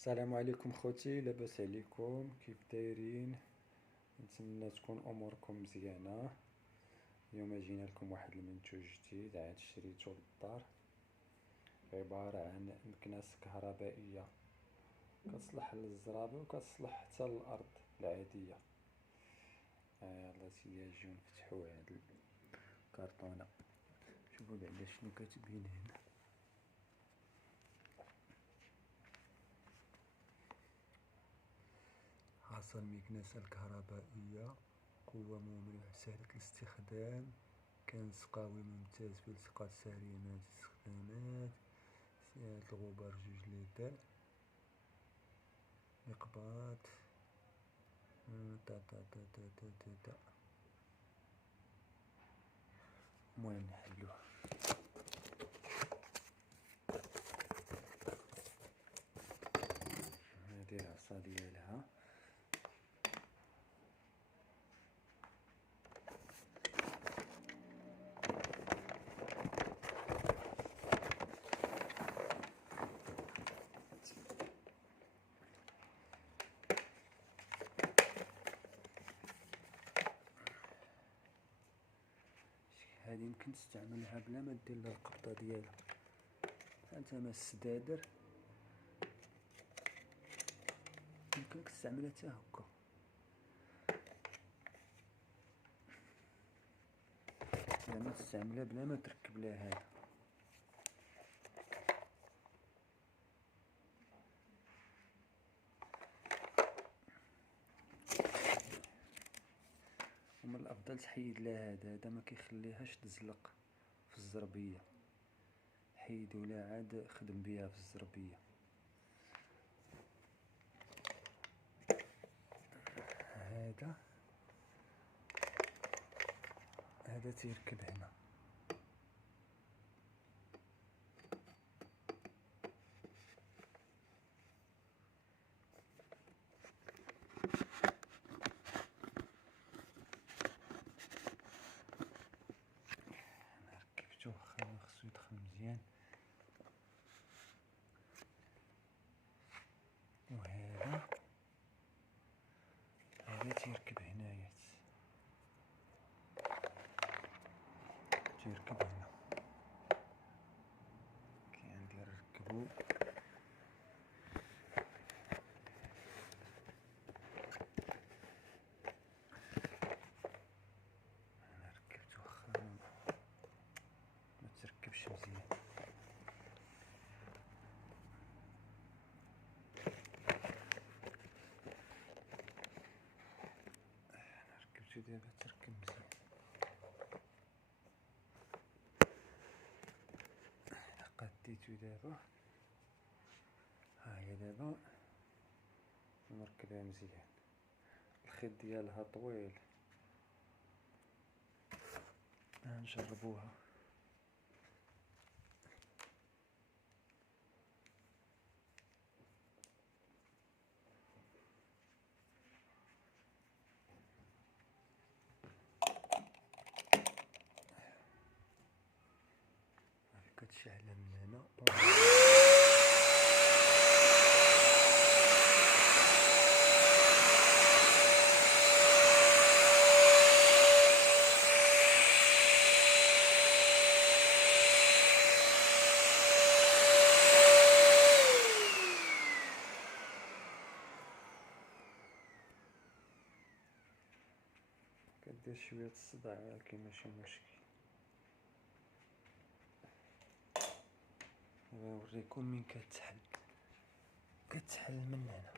السلام عليكم خوتي، لاباس عليكم؟ كيف دايرين؟ نتمنى تكون اموركم مزيانه. اليوم جينا لكم واحد المنتوج جديد عاد شريته للدار، عباره عن مكناس كهربائيه كتصلح للزرابه وكتصلح حتى للارض العاديه. يلا سيدي نجيو نفتحو هاد الكرتونه، شوفوا بعدا شنو كتبين هنا. عصا المكنسة الكهربائية، قوة ممرة سهلة الاستخدام، كنز قوي ممتاز في التقاط تعليمات الاستخدامات، سعة الغبار 2 لتر، إقباط تا تا تا تا تا تا تا. المهم نحلوه. هادي العصا ديالها، هادي يمكن تستعملها بلا ما دير لها القبضة ديالها. هانتا ما السدادر يمكنك تستعملها حتى هكا، زعما تستعملها بلا ما تركب لها هذا. ومن الافضل تحيد لها هذا ما كيخليهاش تزلق في الزربيه، حيدو لها عاد خدم بها في الزربيه. هذا تيركب هنا، انا ركبتو خصو يدخل مزيان. وهذا تيركب هنايا، تيركب هنا. كي ندير نركبو، انا ركبتو واخا ما تركبش مزيان. انا ركبتو دابا تركب مزيان. قديتو دابا، ها هي دابا مركبها مزيان. الخيط ديالها طويل، نجربوها. كتشعل من هنا. كدير شوية الصداع ولكن ماشي مشكل. نوريكم من كتحل من هنا.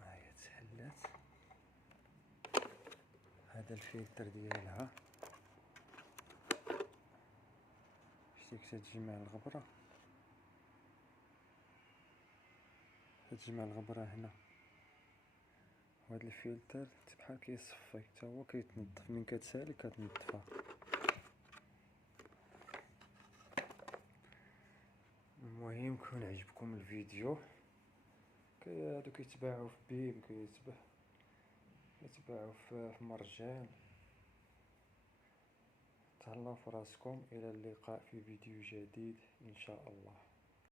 ها هي تحلات. هذا الفلتر ديالها، شتي كتجي مع الغبرة، كتجي مع الغبرة هنا. وهذا الفلتر بحال كيصفي حتى هو كيتنظف، من كتسالي كتنظفها. المهم كون عجبكم الفيديو، هادو كيتباعوا في بيم، كيتباعوا في مرجان. تهلاو فراسكم، الى اللقاء في فيديو جديد ان شاء الله.